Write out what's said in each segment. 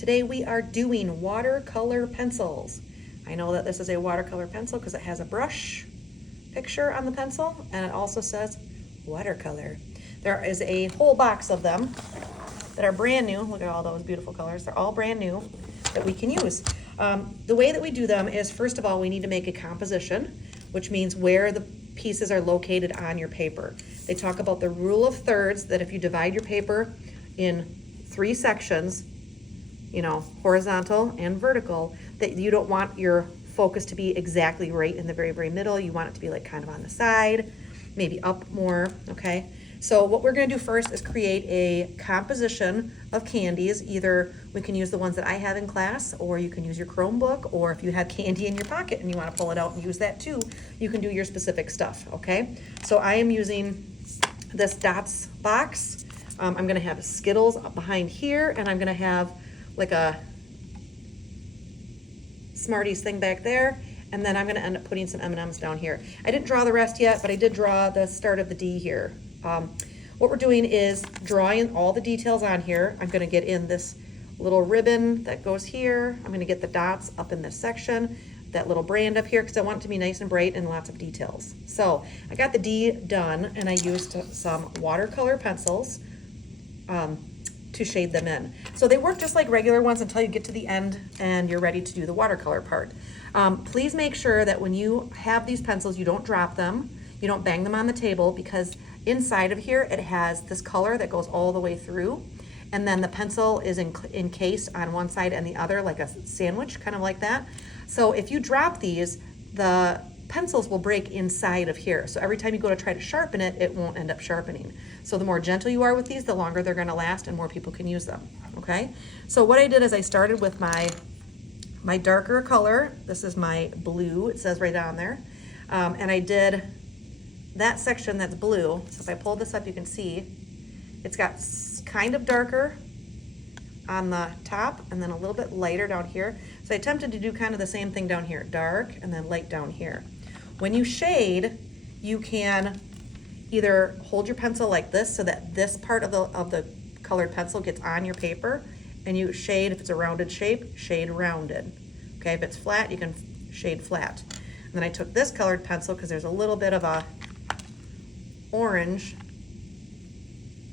Today we are doing watercolor pencils. I know that this is a watercolor pencil because it has a brush picture on the pencil and it also says watercolor. There is a whole box of them that are brand new. Look at all those beautiful colors. They're all brand new that we can use. The way that we do them is, first of all, we need to make a composition, which means where the pieces are located on your paper. They talk about the rule of thirds, that if you divide your paper in 3 sections, you know, horizontal and vertical, that you don't want your focus to be exactly right in the very, very middle. You want it to be like kind of on the side, maybe up more, okay? So what we're gonna do first is create a composition of candies. Either we can use the ones that I have in class, or you can use your Chromebook, or if you have candy in your pocket and you wanna pull it out and use that too, you can do your specific stuff, okay? So I am using this dots box. I'm gonna have Skittles up behind here, and I'm gonna have like a Smarties thing back there, and then I'm gonna end up putting some M&Ms down here. I didn't draw the rest yet, but I did draw the start of the D here. What we're doing is drawing all the details on here. I'm gonna get in this little ribbon that goes here. I'm gonna get the dots up in this section, that little brand up here, because I want it to be nice and bright and lots of details. So I got the D done, and I used some watercolor pencils to shade them in. So they work just like regular ones until you get to the end and you're ready to do the watercolor part. Please make sure that when you have these pencils, you don't drop them, you don't bang them on the table, because inside of here it has this color that goes all the way through, and then the pencil is encased on one side and the other like a sandwich, kind of like that. So if you drop these, the pencils will break inside of here. So every time you go to try to sharpen it, it won't end up sharpening. So the more gentle you are with these, the longer they're gonna last and more people can use them, okay? So what I did is I started with my darker color. This is my blue, it says right on there. And I did that section that's blue. So if I pull this up, you can see it's got kind of darker on the top and then a little bit lighter down here. So I attempted to do kind of the same thing down here, dark and then light down here. When you shade, you can either hold your pencil like this so that this part of the colored pencil gets on your paper, and you shade, if it's a rounded shape, shade rounded. Okay, if it's flat, you can shade flat. And then I took this colored pencil because there's a little bit of a orange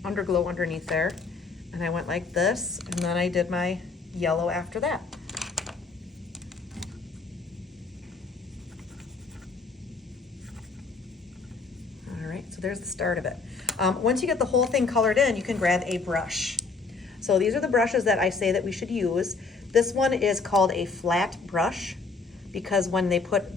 underglow underneath there, and I went like this, and then I did my yellow after that. All right, so there's the start of it. Once you get the whole thing colored in, you can grab a brush. So these are the brushes that I say that we should use. This one is called a flat brush because when they put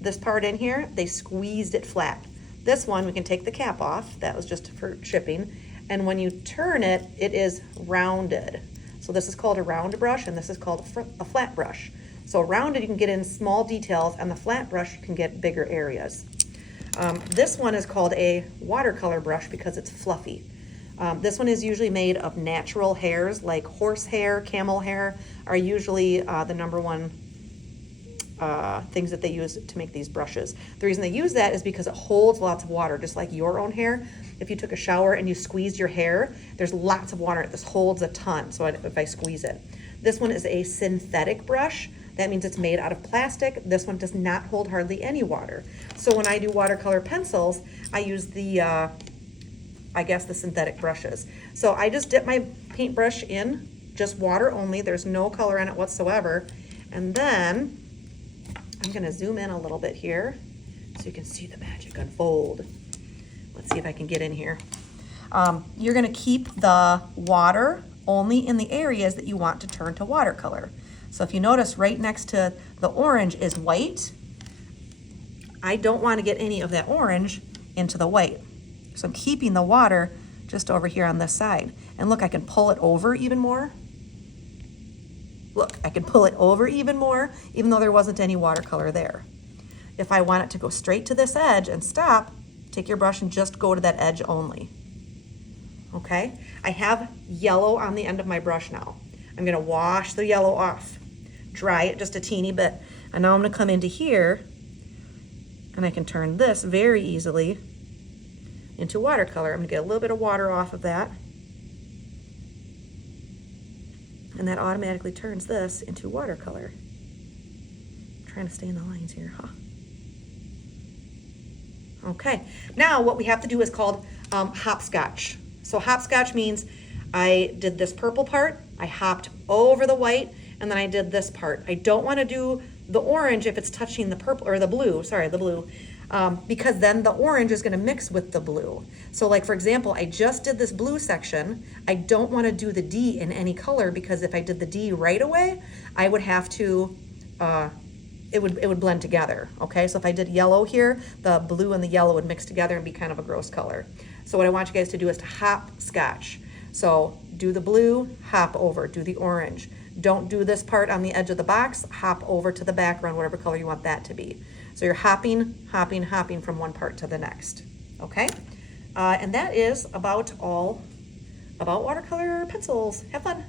this part in here, they squeezed it flat. This one, we can take the cap off. That was just for shipping. And when you turn it, it is rounded. So this is called a round brush, and this is called a flat brush. So rounded, you can get in small details, and the flat brush, you can get bigger areas. This one is called a watercolor brush because it's fluffy. This one is usually made of natural hairs, like horse hair, camel hair are usually the #1 things that they use to make these brushes. The reason they use that is because it holds lots of water, just like your own hair. If you took a shower and you squeezed your hair, there's lots of water. This holds a ton, so if I squeeze it. This one is a synthetic brush. That means it's made out of plastic. This one does not hold hardly any water. So when I do watercolor pencils, I use the, I guess the synthetic brushes. So I just dip my paintbrush in, just water only. There's no color in it whatsoever. And then I'm gonna zoom in a little bit here so you can see the magic unfold. Let's see if I can get in here. You're gonna keep the water only in the areas that you want to turn to watercolor. So if you notice, right next to the orange is white. I don't want to get any of that orange into the white. So I'm keeping the water just over here on this side. And look, I can pull it over even more. Look, I can pull it over even more, even though there wasn't any watercolor there. If I want it to go straight to this edge and stop, take your brush and just go to that edge only. Okay? I have yellow on the end of my brush now. I'm gonna wash the yellow off, dry it just a teeny bit, and now I'm gonna come into here, and I can turn this very easily into watercolor. I'm gonna get a little bit of water off of that. And that automatically turns this into watercolor. I'm trying to stay in the lines here, huh? Okay, now what we have to do is called hopscotch. So hopscotch means I did this purple part, I hopped over the white, and then I did this part. I don't want to do the orange if it's touching the purple, or the blue, sorry, the blue, because then the orange is going to mix with the blue. So like, for example, I just did this blue section. I don't want to do the D in any color, because if I did the D right away, I would have to, it would blend together, okay? So if I did yellow here, the blue and the yellow would mix together and be kind of a gross color. So what I want you guys to do is to hopscotch. So do the blue, hop over, do the orange. Don't do this part on the edge of the box, hop over to the background, whatever color you want that to be. So you're hopping, hopping, hopping from one part to the next, okay? And that is about all about watercolor pencils. Have fun.